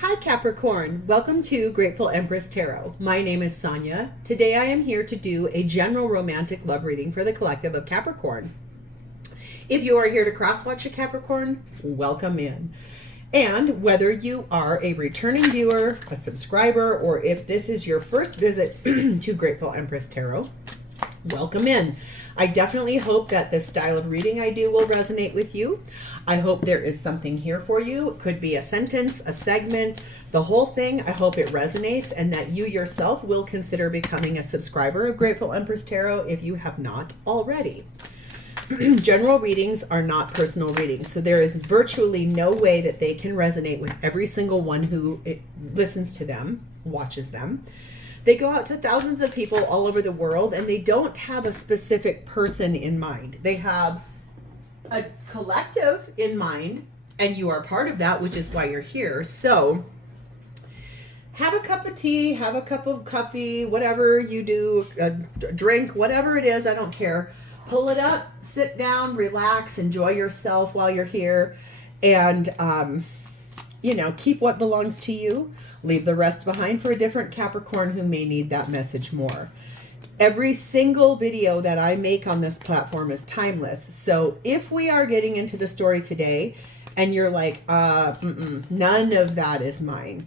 Hi Capricorn, welcome to Grateful Empress Tarot. My name is Sonia. Today I am here to do a general romantic love reading for the collective of Capricorn. If you are here to cross-watch a Capricorn, welcome in. And whether you are a returning viewer, a subscriber, or if this is your first visit to Grateful Empress Tarot, welcome in. I definitely hope that this style of reading I do will resonate with you. I hope there is something here for you. It could be a sentence, a segment, the whole thing. I hope it resonates and that you yourself will consider becoming a subscriber of Grateful Empress Tarot if you have not already. General readings are not personal readings, so there is virtually no way that they can resonate with every single one who listens to them, watches them. They go out to thousands of people all over the world, and they don't have a specific person in mind. They have a collective in mind, and you are part of that, which is why you're here. So have a cup of tea, have a cup of coffee, whatever you do, a drink, whatever it is, I don't care. Pull it up, sit down, relax, enjoy yourself while you're here, and, keep what belongs to you. Leave the rest behind for a different Capricorn who may need that message more. Every single video that I make on this platform is timeless. So if we are getting into the story today and you're like, none of that is mine.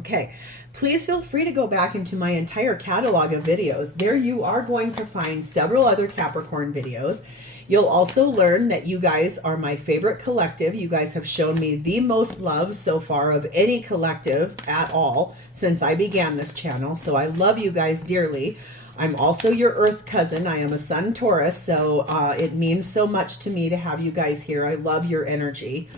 Okay, please feel free to go back into my entire catalog of videos. There you are going to find several other Capricorn videos. You'll also learn that you guys are my favorite collective. You guys have shown me the most love so far of any collective at all since I began this channel. So I love you guys dearly. I'm also your Earth cousin. I am a Sun Taurus, so it means so much to me to have you guys here. I love your energy.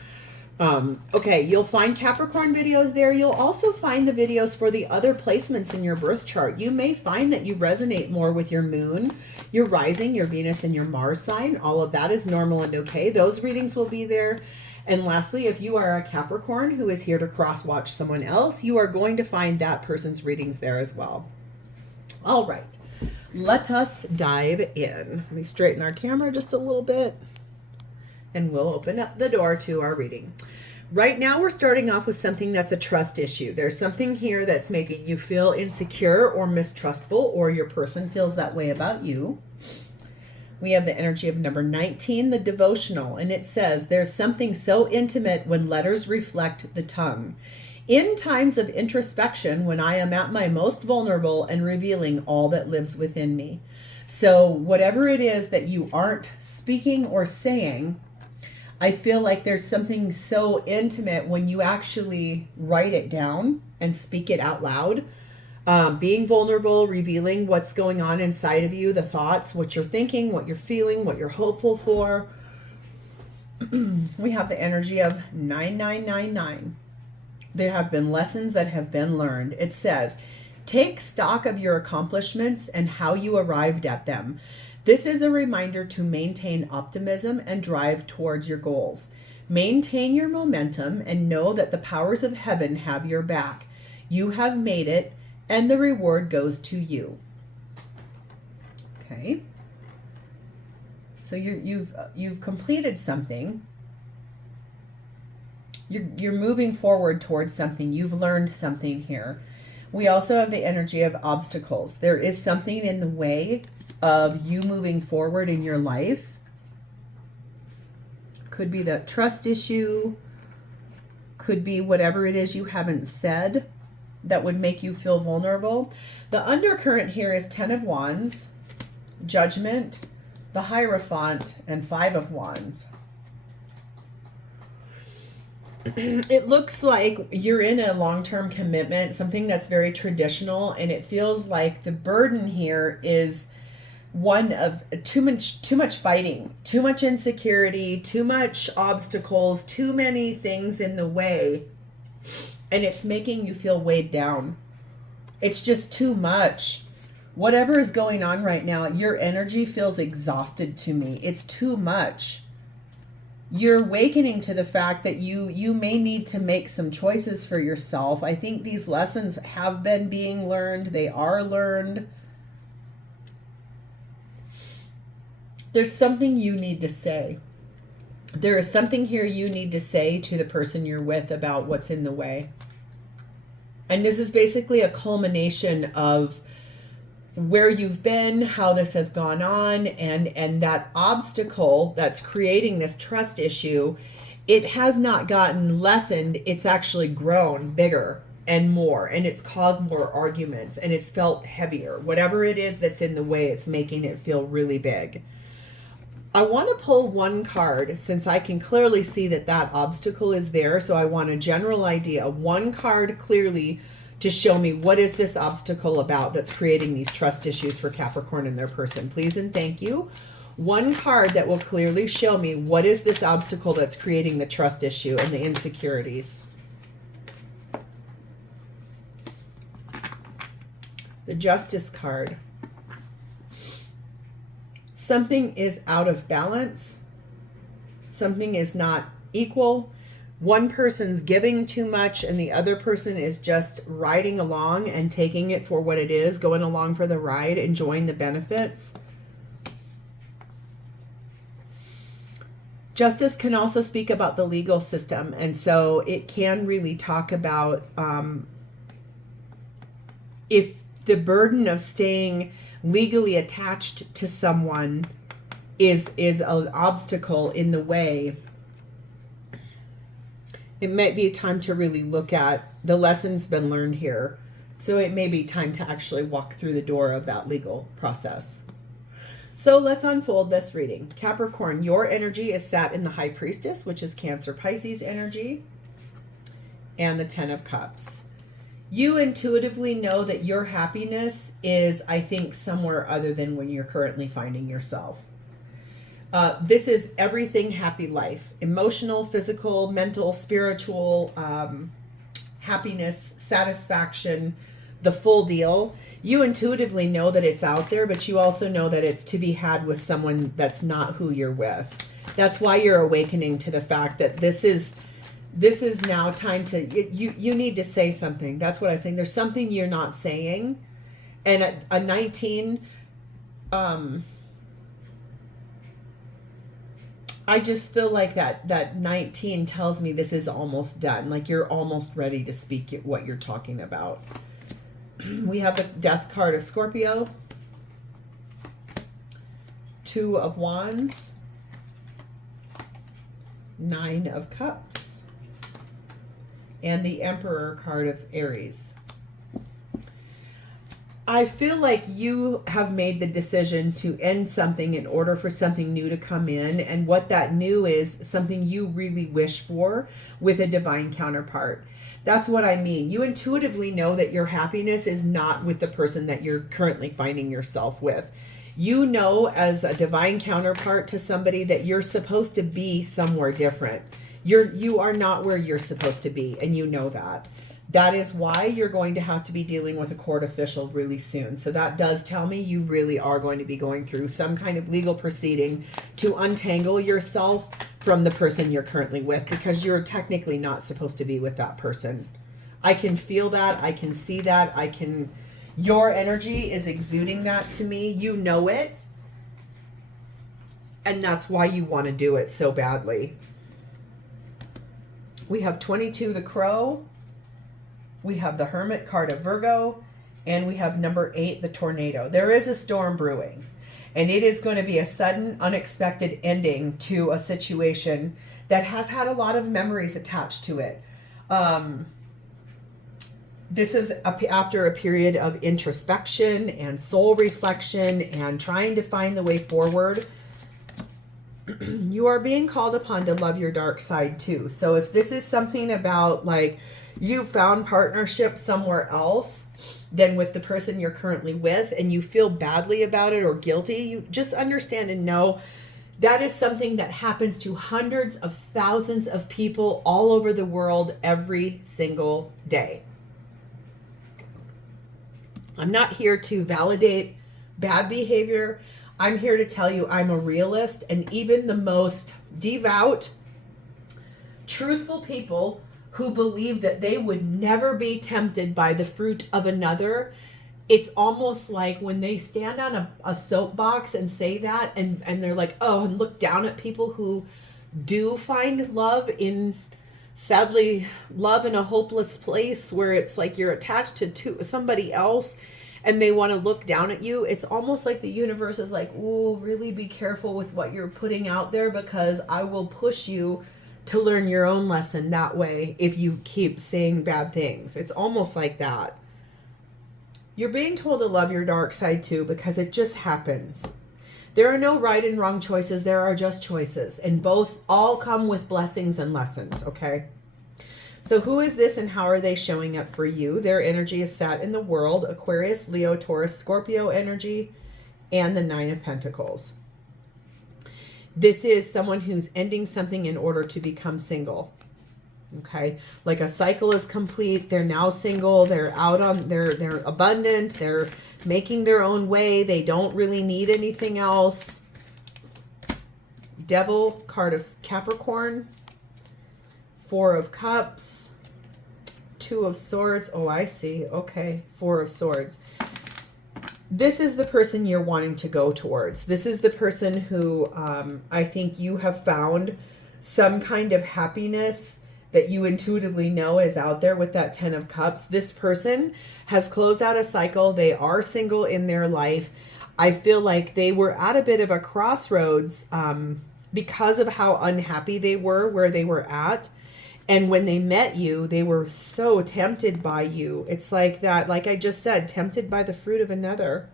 Okay, you'll find Capricorn videos there. You'll also find the videos for the other placements in your birth chart. You may find that you resonate more with your moon, your rising, your Venus, and your Mars sign. All of that is normal and okay. Those readings will be there. And lastly, if you are a Capricorn who is here to cross-watch someone else, you are going to find that person's readings there as well. All right, let us dive in. Let me straighten our camera just a little bit, and we'll open up the door to our reading. Right now, we're starting off with something that's a trust issue. There's something here that's making you feel insecure or mistrustful, or your person feels that way about you. We have the energy of number 19, the devotional, and it says, there's something so intimate when letters reflect the tongue. In times of introspection, when I am at my most vulnerable and revealing all that lives within me. So whatever it is that you aren't speaking or saying, I feel like there's something so intimate when you actually write it down and speak it out loud. Being vulnerable, revealing what's going on inside of you, the thoughts, what you're thinking, what you're feeling, what you're hopeful for. We have the energy of 9999. There have been lessons that have been learned. It says, take stock of your accomplishments and how you arrived at them. This is a reminder to maintain optimism and drive towards your goals. Maintain your momentum and know that the powers of heaven have your back. You have made it, and the reward goes to you. Okay. So you've completed something. You're moving forward towards something. You've learned something here. We also have the energy of obstacles. There is something in the way of you moving forward in your life. Could be the trust issue, could be whatever it is you haven't said that would make you feel vulnerable. The undercurrent here is 10 of Wands, Judgment, the Hierophant, and 5 of Wands. It looks like you're in a long-term commitment, something that's very traditional, and it feels like the burden here is one of too much fighting, too much insecurity, too much obstacles, too many things in the way, and it's making you feel weighed down. It's just too much. Whatever is going on right now, your energy feels exhausted to me. It's too much. You're awakening to the fact that you may need to make some choices for yourself. I think these lessons have been being learned. They are learned. There's something you need to say. There is something here you need to say to the person you're with about what's in the way. And this is basically a culmination of where you've been, how this has gone on, and that obstacle that's creating this trust issue, it has not gotten lessened. It's actually grown bigger and more, and it's caused more arguments, and it's felt heavier. Whatever it is that's in the way, it's making it feel really big. I want to pull one card since I can clearly see that that obstacle is there. So I want a general idea, one card clearly to show me what is this obstacle about that's creating these trust issues for Capricorn and their person. Please and thank you. One card that will clearly show me what is this obstacle that's creating the trust issue and the insecurities. The Justice card. Something is out of balance. Something is not equal. One person's giving too much and the other person is just riding along and taking it for what it is, going along for the ride, enjoying the benefits. Justice can also speak about the legal system, and so it can really talk about if the burden of staying legally attached to someone is an obstacle in the way, it might be time to really look at the lessons been learned here. So it may be time to actually walk through the door of that legal process. So let's unfold this reading. Capricorn, your energy is sat in the High Priestess, which is Cancer Pisces energy, and the Ten of Cups. You intuitively know that your happiness is, I think, somewhere other than when you're currently finding yourself. This is everything happy life. Emotional, physical, mental, spiritual, happiness, satisfaction, the full deal. You intuitively know that it's out there, but you also know that it's to be had with someone that's not who you're with. That's why you're awakening to the fact that this is now time to, you need to say something. That's what I'm saying. There's something you're not saying. And a 19, I just feel like that 19 tells me this is almost done. Like you're almost ready to speak what you're talking about. We have the Death card of Scorpio, Two of Wands, Nine of Cups, and the Emperor card of Aries. I feel like you have made the decision to end something in order for something new to come in. And what that new is something you really wish for with a divine counterpart. That's what I mean. You intuitively know that your happiness is not with the person that you're currently finding yourself with. You know, as a divine counterpart to somebody, that you're supposed to be somewhere different. You are not where you're supposed to be, and you know that. That is why you're going to have to be dealing with a court official really soon. So that does tell me you really are going to be going through some kind of legal proceeding to untangle yourself from the person you're currently with, because you're technically not supposed to be with that person. I can feel that. I can see that. Your energy is exuding that to me. You know it. And that's why you want to do it so badly. We have 22, the Crow. We have the Hermit card of Virgo, and we have number 8, the Tornado. There is a storm brewing, and it is going to be a sudden, unexpected ending to a situation that has had a lot of memories attached to it. This is after a period of introspection and soul reflection and trying to find the way forward. You are being called upon to love your dark side too. So if this is something about like, you found partnership somewhere else than with the person you're currently with, and you feel badly about it or guilty, you just understand and know that is something that happens to hundreds of thousands of people all over the world every single day. I'm not here to validate bad behavior. I'm here to tell you I'm a realist, and even the most devout, truthful people who believe that they would never be tempted by the fruit of another, it's almost like when they stand on a soapbox and say that, and they're like, oh, and look down at people who do find love in sadly, love in a hopeless place where it's like you're attached to somebody else and they want to look down at you. It's almost like the universe is like, ooh, really be careful with what you're putting out there, because I will push you to learn your own lesson that way if you keep saying bad things. It's almost like that. You're being told to love your dark side too, because it just happens. There are no right and wrong choices. There are just choices, and both all come with blessings and lessons, okay? So who is this and how are they showing up for you? Their energy is sat in the world, Aquarius, Leo, Taurus, Scorpio energy, and the Nine of Pentacles. This is someone who's ending something in order to become single. Okay, like a cycle is complete. They're now single. They're out on, they're abundant. They're making their own way. They don't really need anything else. Devil, card of Capricorn. Four of Cups. Two of Swords. Oh, I see. Okay, Four of Swords. This is the person you're wanting to go towards. This is the person who I think you have found some kind of happiness that you intuitively know is out there with that Ten of Cups. This person has closed out a cycle. They are single in their life. I feel like they were at a bit of a crossroads because of how unhappy they were where they were at. And when they met you, they were so tempted by you. It's like that, like I just said, tempted by the fruit of another.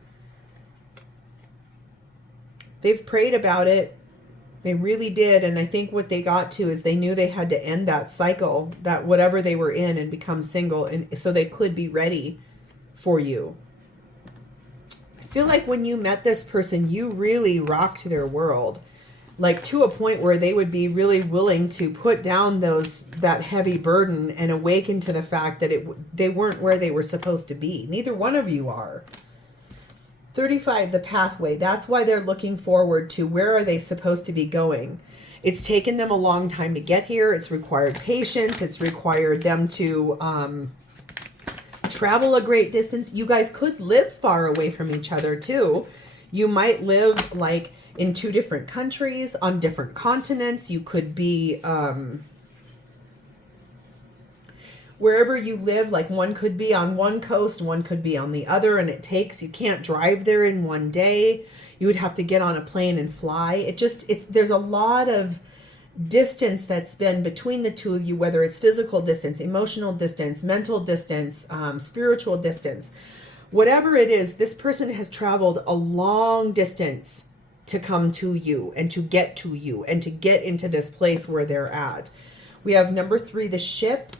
They've prayed about it. They really did. And I think what they got to is they knew they had to end that cycle, that whatever they were in, and become single, and so they could be ready for you. I feel like when you met this person, you really rocked their world, like to a point where they would be really willing to put down that heavy burden and awaken to the fact that they weren't where they were supposed to be. Neither one of you are. 35, the pathway. That's why they're looking forward to where are they supposed to be going. It's taken them a long time to get here. It's required patience. It's required them to travel a great distance. You guys could live far away from each other too. You might live like in two different countries, on different continents. You could be wherever you live, like one could be on one coast, one could be on the other, and you can't drive there in one day. You would have to get on a plane and fly. There's a lot of distance that's been between the two of you, whether it's physical distance, emotional distance, mental distance, spiritual distance. Whatever it is, this person has traveled a long distance to come to you and to get to you and to get into this place where they're at. We have number 3, the ship.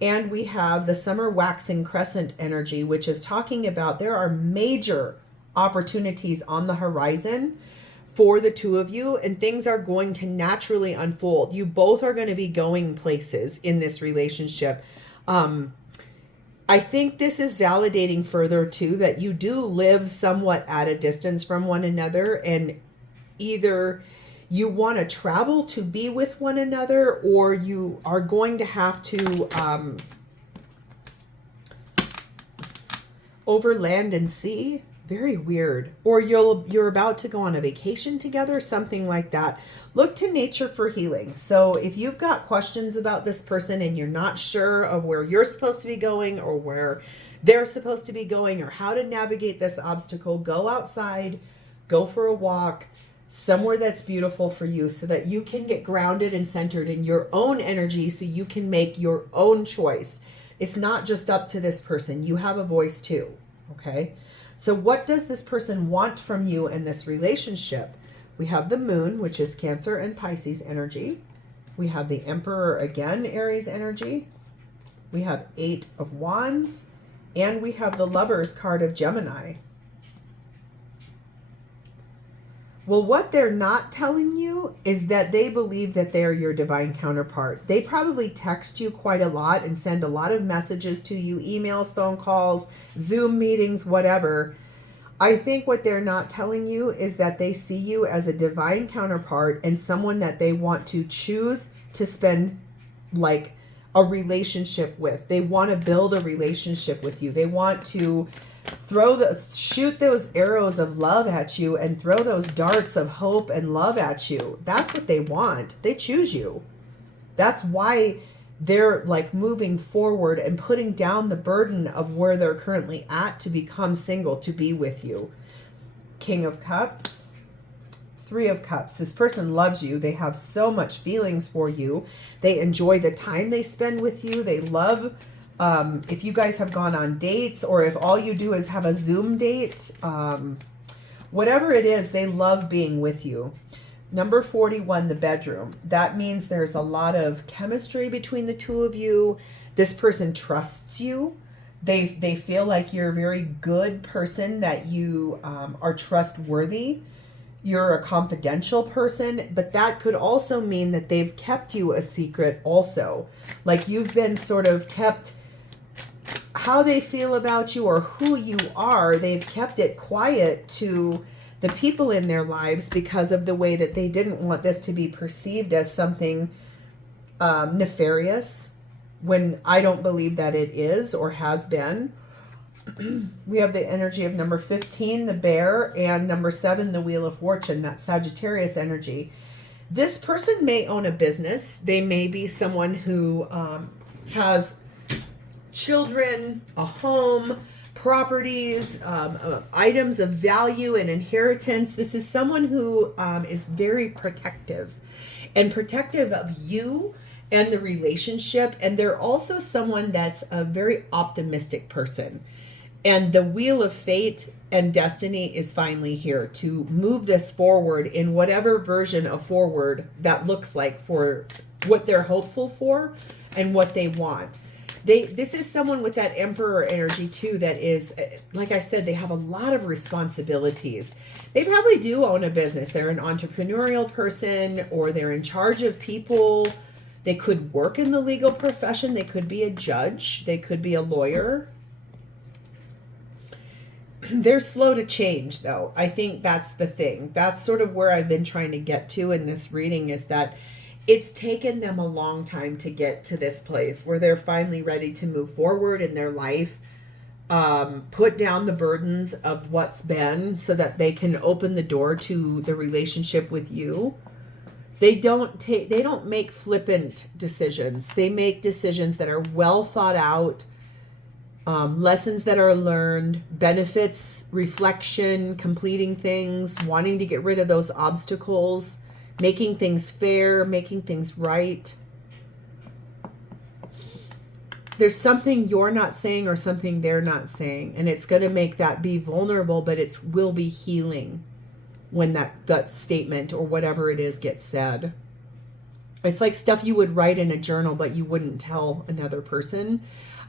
And we have the summer waxing crescent energy, which is talking about there are major opportunities on the horizon for the two of you, and things are going to naturally unfold. You both are going to be going places in this relationship. I think this is validating further too that you do live somewhat at a distance from one another, and either you want to travel to be with one another, or you are going to have to over land and sea. Very weird. Or you're about to go on a vacation together, something like that. Look to nature for healing. So if you've got questions about this person and you're not sure of where you're supposed to be going or where they're supposed to be going or how to navigate this obstacle, go outside, go for a walk, somewhere that's beautiful for you so that you can get grounded and centered in your own energy so you can make your own choice. It's not just up to this person. You have a voice too, okay? So what does this person want from you in this relationship? We have the moon, which is Cancer and Pisces energy. We have the Emperor again, Aries energy. We have 8 of Wands, and we have the Lovers card of Gemini. Well, what they're not telling you is that they believe that they're your divine counterpart. They probably text you quite a lot and send a lot of messages to you, emails, phone calls, Zoom meetings, whatever. I think what they're not telling you is that they see you as a divine counterpart and someone that they want to choose to spend like a relationship with. They want to build a relationship with you. They want to shoot those arrows of love at you and throw those darts of hope and love at you. That's what they want. They choose you. That's why they're like moving forward and putting down the burden of where they're currently at to become single, to be with you. King of Cups, Three of Cups. This person loves you. They have so much feelings for you. They enjoy the time they spend with you. They love, if you guys have gone on dates, or if all you do is have a Zoom date, whatever it is, they love being with you. Number 41, the bedroom. That means there's a lot of chemistry between the two of you. This person trusts you. They feel like you're a very good person, that you are trustworthy. You're a confidential person, but that could also mean that they've kept you a secret also. Like you've been sort of kept, how they feel about you or who you are, they've kept it quiet to the people in their lives because of the way that they didn't want this to be perceived as something nefarious, when I don't believe that it is or has been. We have the energy of number 15, the bear, and number 7, the wheel of fortune, that Sagittarius energy. This person may own a business. They may be someone who has children, a home, properties, items of value and inheritance. This is someone who is very protective of you and the relationship. And they're also someone that's a very optimistic person. And the wheel of fate and destiny is finally here to move this forward in whatever version of forward that looks like, for what they're hopeful for and what they want. This is someone with that emperor energy too, that is, like I said, they have a lot of responsibilities. They probably do own a business. They're an entrepreneurial person, or they're in charge of people. They could work in the legal profession. They could be a judge. They could be a lawyer. They're slow to change, though. I think that's the thing. That's sort of where I've been trying to get to in this reading, is that it's taken them a long time to get to this place where they're finally ready to move forward in their life, put down the burdens of what's been, so that they can open the door to the relationship with you. They don't make flippant decisions. They make decisions that are well thought out, lessons that are learned, benefits, reflection, completing things, wanting to get rid of those obstacles, making things fair, making things right. There's something you're not saying or something they're not saying, and it's going to make that be vulnerable, but it will be healing when that statement or whatever it is gets said. It's like stuff you would write in a journal, but you wouldn't tell another person.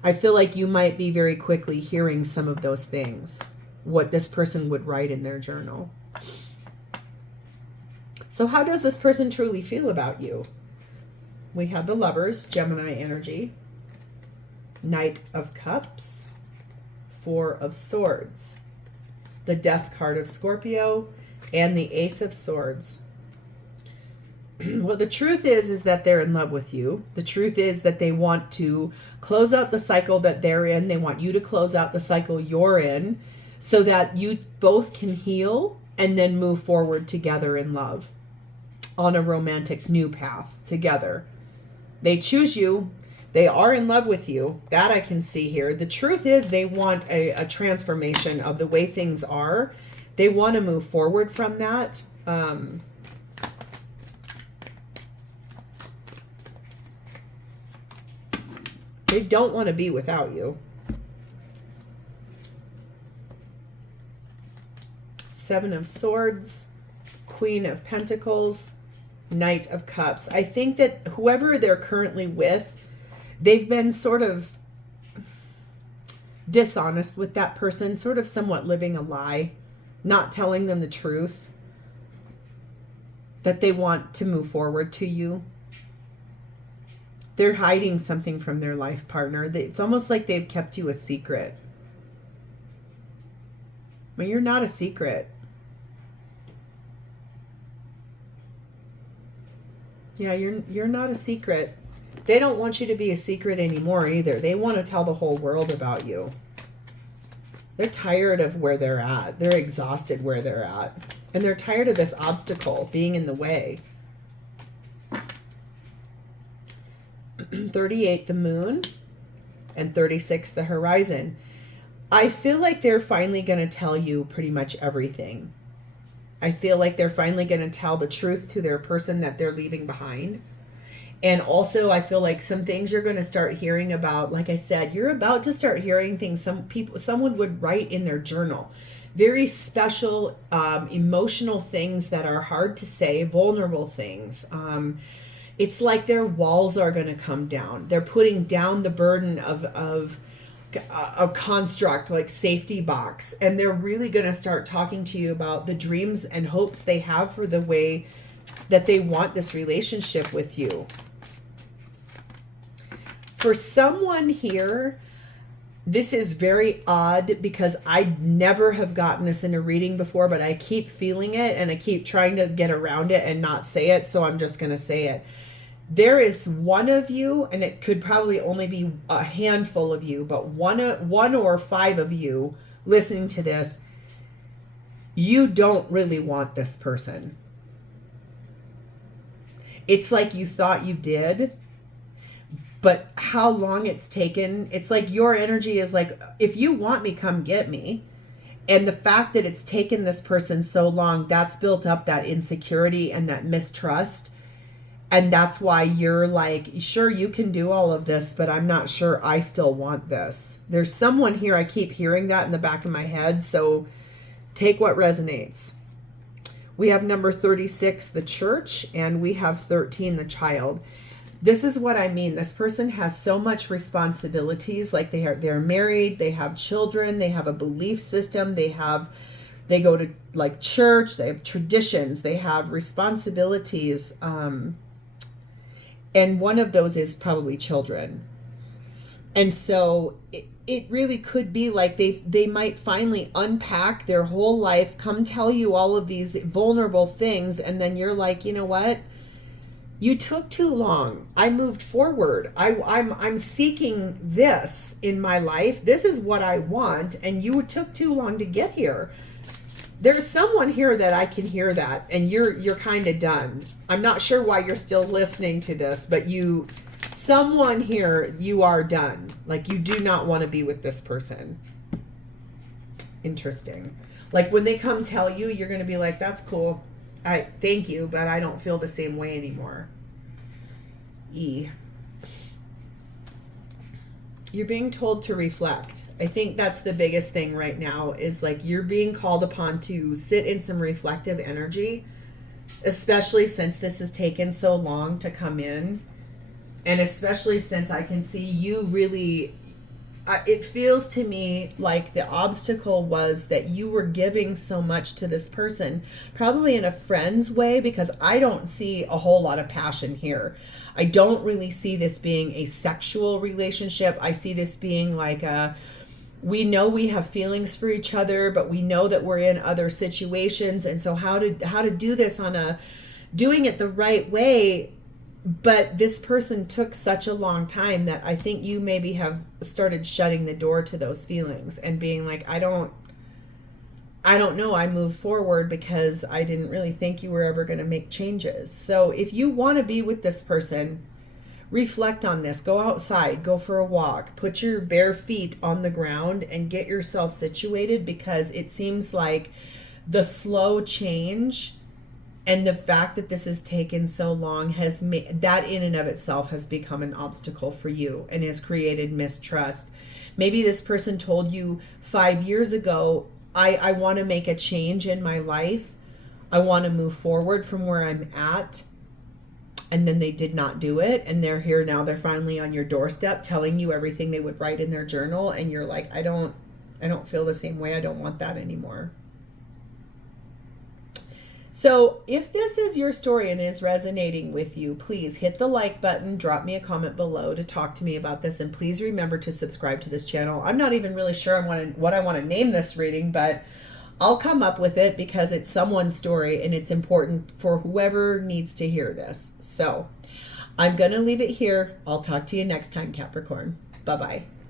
I feel like you might be very quickly hearing some of those things, what this person would write in their journal. So how does this person truly feel about you? We have the Lovers, Gemini energy, Knight of Cups, Four of Swords, the Death card of Scorpio, and the Ace of Swords. Well, the truth is that they're in love with you. The truth is that they want to close out the cycle that they're in. They want you to close out the cycle you're in, so that you both can heal and then move forward together in love on a romantic new path together. They choose you. They are in love with you. That I can see here. The truth is they want a transformation of the way things are. They want to move forward from that. They don't want to be without you. Seven of Swords, Queen of Pentacles, Knight of Cups. I think that whoever they're currently with, they've been sort of dishonest with that person, sort of somewhat living a lie, not telling them the truth, that they want to move forward to you. They're hiding something from their life partner. It's almost like they've kept you a secret. But you're not a secret. Yeah, you're not a secret. They don't want you to be a secret anymore either. They want to tell the whole world about you. They're tired of where they're at. They're exhausted where they're at. And they're tired of this obstacle being in the way. 38 the moon, and 36 the horizon. I feel like they're finally going to tell you pretty much everything. I feel like they're finally going to tell the truth to their person that they're leaving behind. And also, I feel like some things you're going to start hearing about, like I said, you're about to start hearing things someone would write in their journal. Very special, emotional things that are hard to say, vulnerable things. It's like their walls are going to come down. They're putting down the burden of a construct like safety box, and they're really going to start talking to you about the dreams and hopes they have for the way that they want this relationship with you. For someone here, this is very odd because I never have gotten this in a reading before, but I keep feeling it and I keep trying to get around it and not say it, so I'm just going to say it. There is one of you, and it could probably only be a handful of you, but one or five of you listening to this, you don't really want this person. It's like you thought you did, but how long it's taken, it's like your energy is like, if you want me, come get me. And the fact that it's taken this person so long, that's built up that insecurity and that mistrust. And that's why you're like, sure, you can do all of this, but I'm not sure I still want this. There's someone here, I keep hearing that in the back of my head, so take what resonates. We have number 36, the church, and we have 13, the child. This is what I mean. This person has so much responsibilities, like they're married, they have children, they have a belief system, they go to like church, they have traditions, they have responsibilities, and one of those is probably children. And so it really could be like they might finally unpack their whole life, come tell you all of these vulnerable things, and then you're like, you know what? You took too long. I moved forward. I'm seeking this in my life. This is what I want, and you took too long to get here. There's someone here that I can hear that, and you're kind of done. I'm not sure why you're still listening to this, but someone here, you are done. Like, you do not want to be with this person. Interesting. Like, when they come tell you, you're going to be like, that's cool. Thank you, but I don't feel the same way anymore. You're being told to reflect. I think that's the biggest thing right now, is like you're being called upon to sit in some reflective energy, especially since this has taken so long to come in. And especially since I can see you really, it feels to me like the obstacle was that you were giving so much to this person, probably in a friend's way, because I don't see a whole lot of passion here. I don't really see this being a sexual relationship. I see this being like we know we have feelings for each other, but we know that we're in other situations. And so how to do this doing it the right way. But this person took such a long time that I think you maybe have started shutting the door to those feelings and being like, I don't know. I moved forward because I didn't really think you were ever going to make changes. So if you want to be with this person, reflect on this. Go outside, go for a walk, put your bare feet on the ground and get yourself situated, because it seems like the slow change and the fact that this has taken so long has made that in and of itself has become an obstacle for you and has created mistrust. Maybe this person told you 5 years ago, I want to make a change in my life. I want to move forward from where I'm at. And then they did not do it. And they're here now. They're finally on your doorstep telling you everything they would write in their journal. And you're like, I don't feel the same way. I don't want that anymore. So if this is your story and is resonating with you, please hit the like button, drop me a comment below to talk to me about this, and please remember to subscribe to this channel. I'm not even really sure what I want to name this reading, but I'll come up with it because it's someone's story and it's important for whoever needs to hear this. So I'm going to leave it here. I'll talk to you next time, Capricorn. Bye-bye.